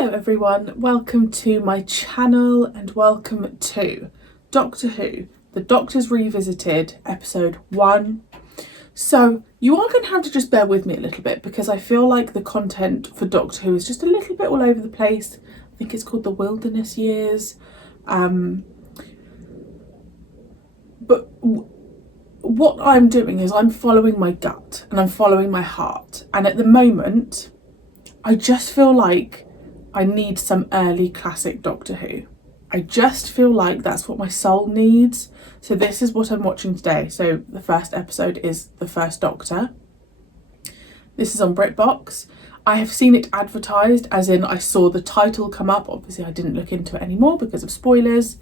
Hello everyone, welcome to my channel and welcome to Doctor Who, The Doctors Revisited, episode 1. So you are going to have to just bear with me a little bit because I feel like the content for Doctor Who is just a little bit all over the place. I think it's called the Wilderness Years. But what I'm doing is I'm following my gut and I'm following my heart. And at the moment, I just feel like I need some early classic Doctor Who. I just feel like that's what my soul needs. So this is what I'm watching today. So the first episode is The First Doctor. This is on BritBox. I have seen it advertised, as in I saw the title come up. Obviously I didn't look into it anymore because of spoilers,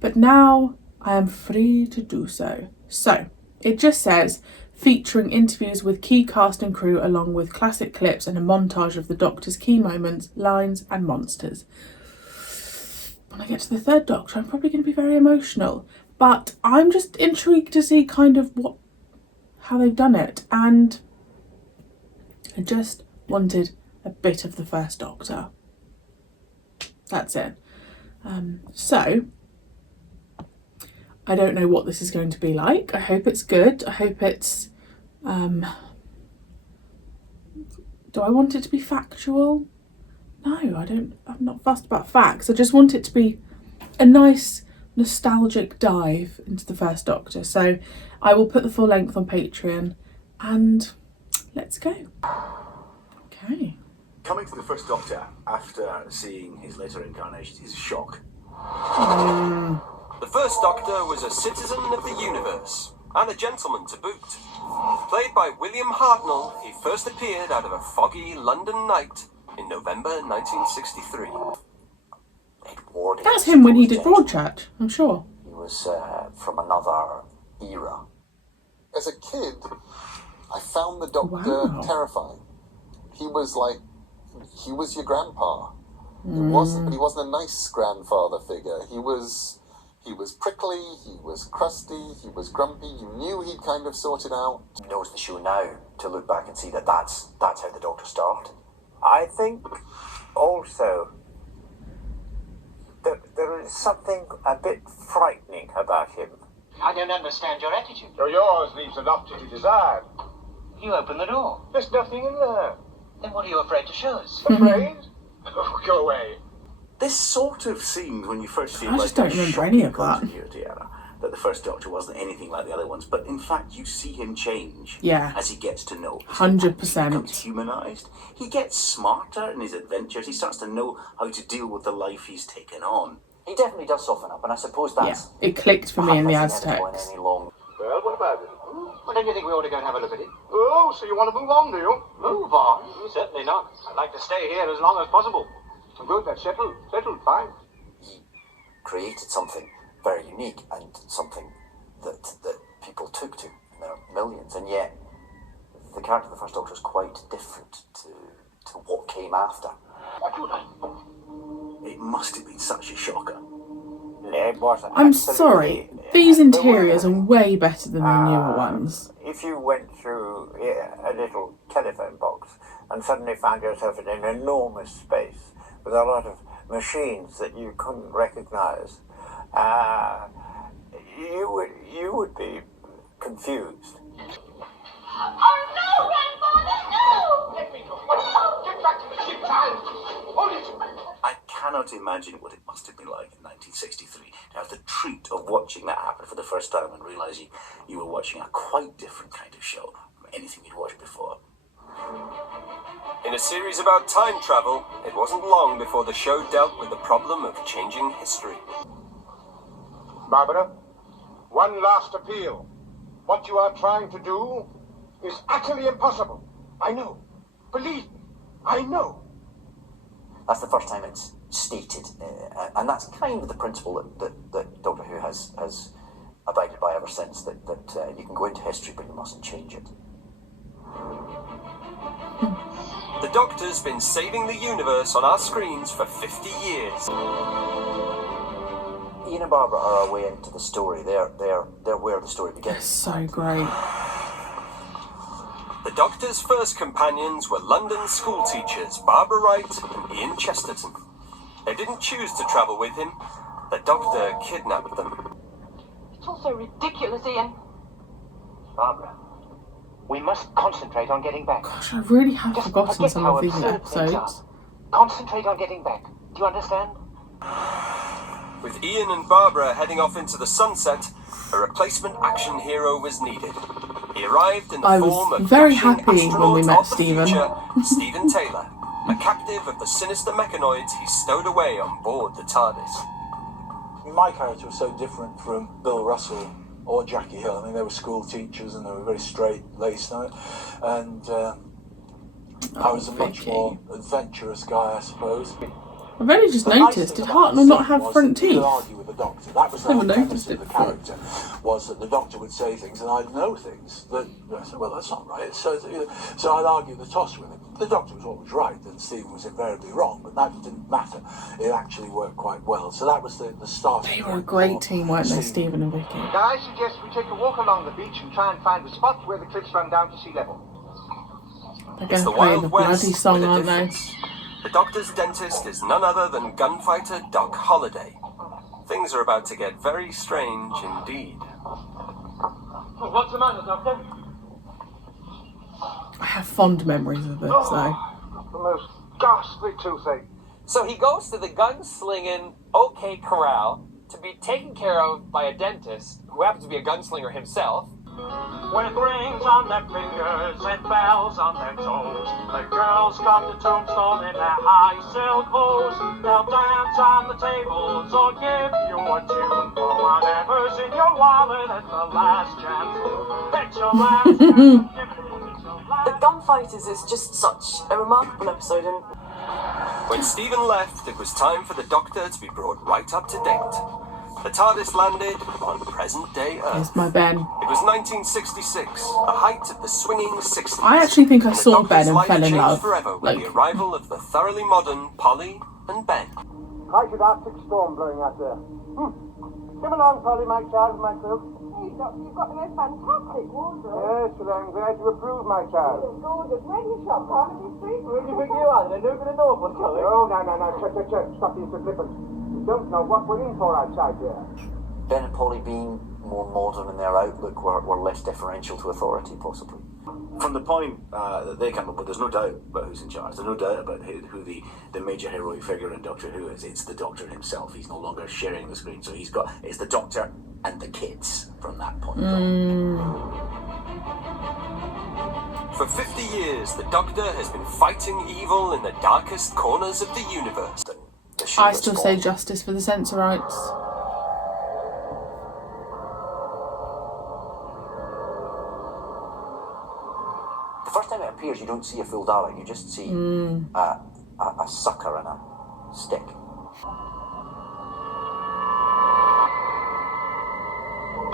but now I am free to do so. So it just says, featuring interviews with key cast and crew along with classic clips and a montage of the Doctor's key moments, lines and monsters. When I get to the third Doctor, I'm probably going to be very emotional, but I'm just intrigued to see kind of how they've done it, and I just wanted a bit of the First Doctor. That's it. So I don't know what this is going to be like. I hope it's good. I hope it's do I want it to be factual? No, I'm not fussed about facts. I just want it to be a nice nostalgic dive into the First Doctor. So I will put the full length on Patreon and let's go. Okay. Coming to the First Doctor after seeing his later incarnations is a shock. The First Doctor was a citizen of the universe, and a gentleman to boot. Played by William Hartnell, he first appeared out of a foggy London night in November 1963. That's him when he did Broadchurch, I'm sure. He was from another era. As a kid, I found the Doctor terrifying. He was your grandpa. He wasn't, but he wasn't a nice grandfather figure. He was prickly, he was crusty, he was grumpy. You knew he'd kind of sorted out. He knows the show now to look back and see that's how the Doctor started. I think also that there is something a bit frightening about him. I don't understand your attitude. So yours leaves a lot to be desired. You open the door. There's nothing in there. Then what are you afraid to show us? Afraid? Oh, go away. This sort of seemed when you first see I just don't remember any of that. That the First Doctor wasn't anything like the other ones, but in fact you see him change as he gets to know. 100%. He becomes humanised. He gets smarter in his adventures. He starts to know how to deal with the life he's taken on. He definitely does soften up, and I suppose that's... Yeah, it clicked for me in the Aztecs. Well, what about it? Well, don't you think we ought to go and have a look at it? Oh, so you want to move on, do you? Move on? Certainly not. I'd like to stay here as long as possible. Good, that's settled. Settled, fine. He created something very unique and something that people took to, and there are millions, and yet the character of the First Doctor is quite different to what came after. It must have been such a shocker. It wasn't. I'm sorry, these interiors are way better than the newer ones. If you went through a little telephone box and suddenly found yourself in an enormous space with a lot of machines that you couldn't recognise, you would be confused. Oh no, grandfather, no! Let me go. Get back to the ship, child. Hold it. I cannot imagine what it must have been like in 1963 to have the treat of watching that happen for the first time and realising you were watching a quite different kind of show from anything you'd watched before. In a series about time travel, it wasn't long before the show dealt with the problem of changing history. Barbara, one last appeal. What you are trying to do is utterly impossible. I know. Believe me, I know. That's the first time it's stated, and that's kind of the principle that Doctor Who has abided by ever since, that you can go into history but you mustn't change it. The Doctor's been saving the universe on our screens for 50 years. Ian and Barbara are our way into the story. They're where the story begins. So great. The Doctor's first companions were London school teachers Barbara Wright and Ian Chesterton. They didn't choose to travel with him. The Doctor kidnapped them. It's all so ridiculous, Ian. Barbara, we must concentrate on getting back. Gosh, I really have Just forgotten forget some how of these absurd things are. episodes. Concentrate on getting back. Do you understand? With Ian and Barbara heading off into the sunset, a replacement action hero was needed. He arrived in the I form was of very dashing happy when we astronaut met of the Stephen. future, Stephen Taylor, a captive of the sinister mechanoids he stowed away on board the TARDIS. My character was so different from Bill Russell or Jackie Hill. I mean, they were school teachers and they were very straight-laced on it. And I was a much more adventurous guy, I suppose. I've only just The nice noticed, thing did about Hartnell not the have scene front was that you teeth? could argue with the Doctor. That was the Never whole noticed premise it of the before. character, was that the Doctor would say things and I'd know things that I said, well, that's not right. So I'd argue the toss with him. The Doctor was always right and Stephen was invariably wrong, but that didn't matter. It actually worked quite well. So that was the start. They were a great team, weren't they, Stephen and Vicky? Now, I suggest we take a walk along the beach and try and find a spot where the cliffs run down to sea level. They're It's going the to play Wild the West bloody song, with a aren't they? difference. The Doctor's dentist is none other than gunfighter Doc Holliday. Things are about to get very strange indeed. What's the matter, Doctor? I have fond memories of this, though. The most ghastly toothache. So he goes to the gunslinging OK Corral to be taken care of by a dentist who happens to be a gunslinger himself. With rings on their fingers and bells on their toes, the girls come to Tombstone in their high silk hose. They'll dance on the tables or give you a tune for whatever's in your wallet at the last chance. It's your last chance. The Gunfighters is just such a remarkable episode, and When Stephen left, it was time for the Doctor to be brought right up to date. The TARDIS landed on present-day Earth. Here's my Ben. It was 1966, the height of the swinging 60s. I actually think I and the saw Doctor's Ben and life fell in changed love. forever with Like, the arrival of the thoroughly modern Polly and Ben. Quite an Arctic storm blowing out there. Come along, Polly, my child, my crew. Hey, Doctor, you've got the most fantastic wardrobe. Yes, well, I'm glad you approve, my child. It's gorgeous. Where do you shop, Carnaby Street? Where do you think you are? They're no good at all, but no, check. Stop being so flippant. We don't know what we're in for outside here. Ben and Polly being more modern in their outlook were less deferential to authority, possibly. From the point that they come up with, there's no doubt about who's in charge. There's no doubt about who the major heroic figure in Doctor Who is. It's the Doctor himself. He's no longer sharing the screen. So it's the Doctor and the kids from that point on. For 50 years, the Doctor has been fighting evil in the darkest corners of the universe. I still say justice for the Censorites. The first time it appears, you don't see a full Dalek. You just see a sucker and a stick.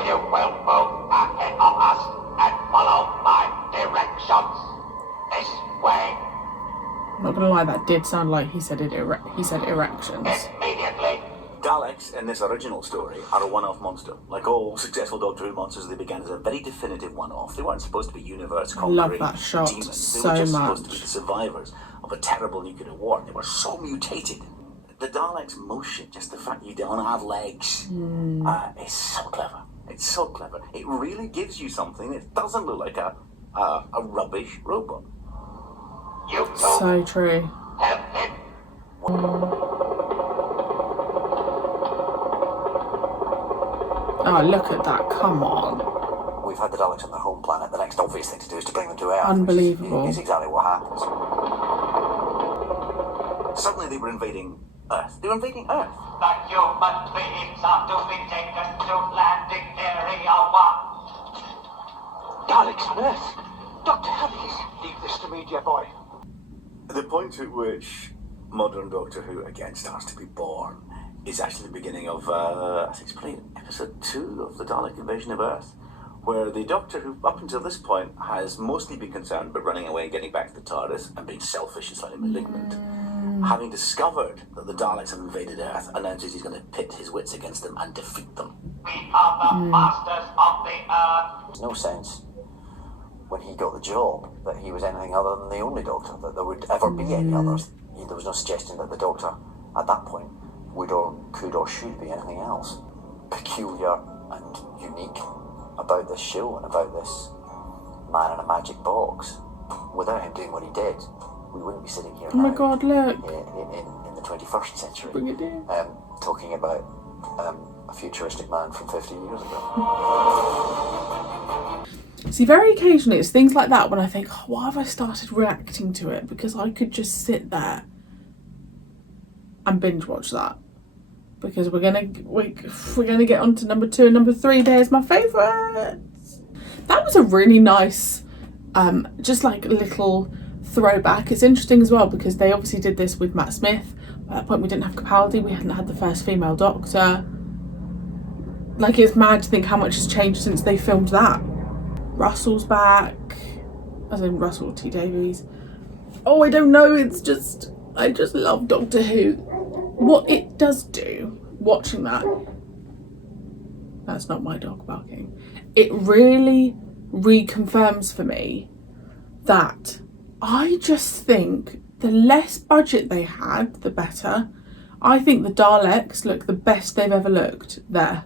You will move ahead of us and follow my directions. This way. I'm not gonna lie, that did sound like he said erections. Immediately. Daleks in this original story are a one-off monster. Like all successful Doctor Who monsters, they began as a very definitive one-off. They weren't supposed to be universe-conquering love that shot demons. They so were just much. supposed to be the survivors of a terrible nuclear war. They were so mutated. The Daleks' motion, just the fact you don't have legs, is so clever. It's so clever. It really gives you something that doesn't look like a rubbish robot. So true. Oh, look at that, come on. We've had the Daleks on their home planet. The next obvious thing to do is to bring them to Earth. Unbelievable. Which is exactly what happens. Suddenly they were invading Earth. They were invading Earth. The human beings are to be taken to landing area 1. Daleks on Earth. Dr. Harris, leave this to me, dear boy. The point at which modern Doctor Who again starts to be born is actually the beginning of, I think it's probably episode 2 of the Dalek invasion of Earth, where the Doctor Who, up until this point, has mostly been concerned about running away and getting back to the TARDIS and being selfish and slightly malignant. Having discovered that the Daleks have invaded Earth, announces he's going to pit his wits against them and defeat them. We are the masters of the Earth. There's no sense when he got the job that he was anything other than the only Doctor, that there would ever be any others. There was no suggestion that the Doctor at that point would or could or should be anything else. Peculiar and unique about this show and about this man in a magic box. Without him doing what he did, we wouldn't be sitting here Oh my God, look. in the 21st century Bring it in. talking about a futuristic man from 50 years ago. See, very occasionally it's things like that when I think, oh, why have I started reacting to it? Because I could just sit there and binge watch that. Because we're gonna get on to number 2 and number 3. There's my favourites. That was a really nice, just like a little throwback. It's interesting as well because they obviously did this with Matt Smith. At that point we didn't have Capaldi, we hadn't had the first female Doctor. Like, it's mad to think how much has changed since they filmed that. Russell's back, as in Russell T Davies. Oh, I don't know, I just love Doctor Who. What it does do, watching that's not my dog barking, it really reconfirms for me that I just think the less budget they had, the better. I think the Daleks look the best they've ever looked there.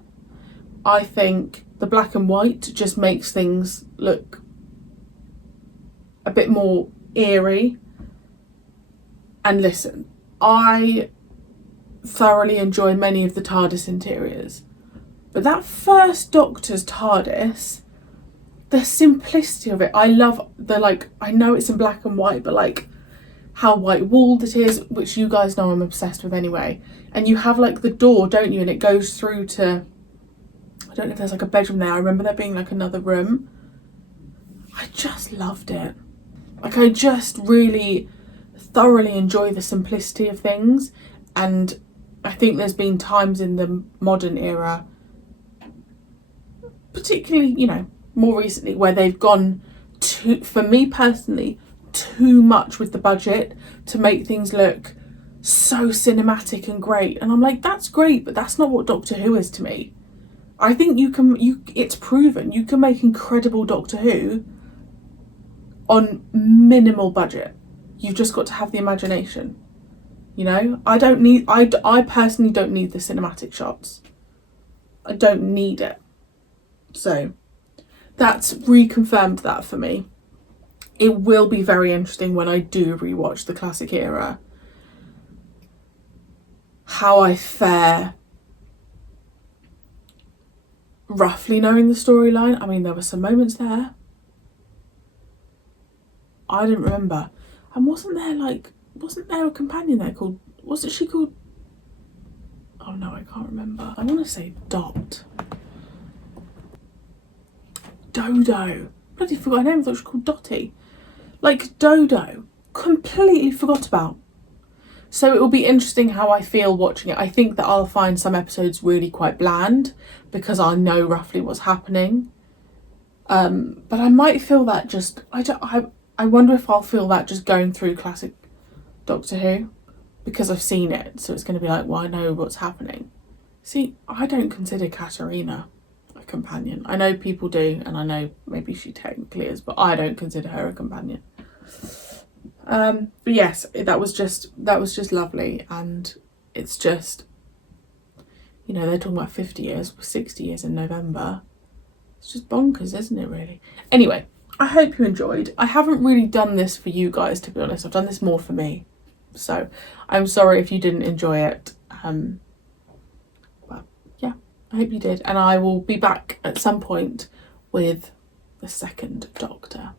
I think the black and white just makes things look a bit more eerie. And listen, I thoroughly enjoy many of the TARDIS interiors, but that first Doctor's TARDIS, the simplicity of it, I love I know it's in black and white, but like how white walled it is, which you guys know I'm obsessed with anyway. And you have like the door, don't you, and it goes through to, I don't know if there's like a bedroom there. I remember there being like another room. I just loved it. Like, I just really thoroughly enjoy the simplicity of things. And I think there's been times in the modern era, particularly, you know, more recently, where they've gone for me personally, too much with the budget to make things look so cinematic and great. And I'm like, that's great, but that's not what Doctor Who is to me. I think it's proven you can make incredible Doctor Who on minimal budget. You've just got to have the imagination. You know, I personally don't need the cinematic shots. I don't need it. So that's reconfirmed that for me. It will be very interesting when I do rewatch the classic era, how I fare roughly knowing the storyline. I mean, there were some moments there I didn't remember. And wasn't there a companion there called, wasn't she called, oh no, I can't remember. I want to say Dot. Dodo. Bloody forgot her name, I thought she was called Dottie. Like, Dodo. Completely forgot about. So it will be interesting how I feel watching it. I think that I'll find some episodes really quite bland because I know roughly what's happening. But I might feel that just, I wonder if I'll feel that just going through classic Doctor Who because I've seen it. So it's going to be like, well, I know what's happening. See, I don't consider Katarina a companion. I know people do, and I know maybe she technically is, but I don't consider her a companion. But yes, that was just lovely. And it's just, you know, they're talking about 50 years, 60 years in November. It's just bonkers, isn't it, really? Anyway, I hope you enjoyed. I haven't really done this for you guys, to be honest. I've done this more for me. So I'm sorry if you didn't enjoy it. But yeah, I hope you did. And I will be back at some point with the second Doctor.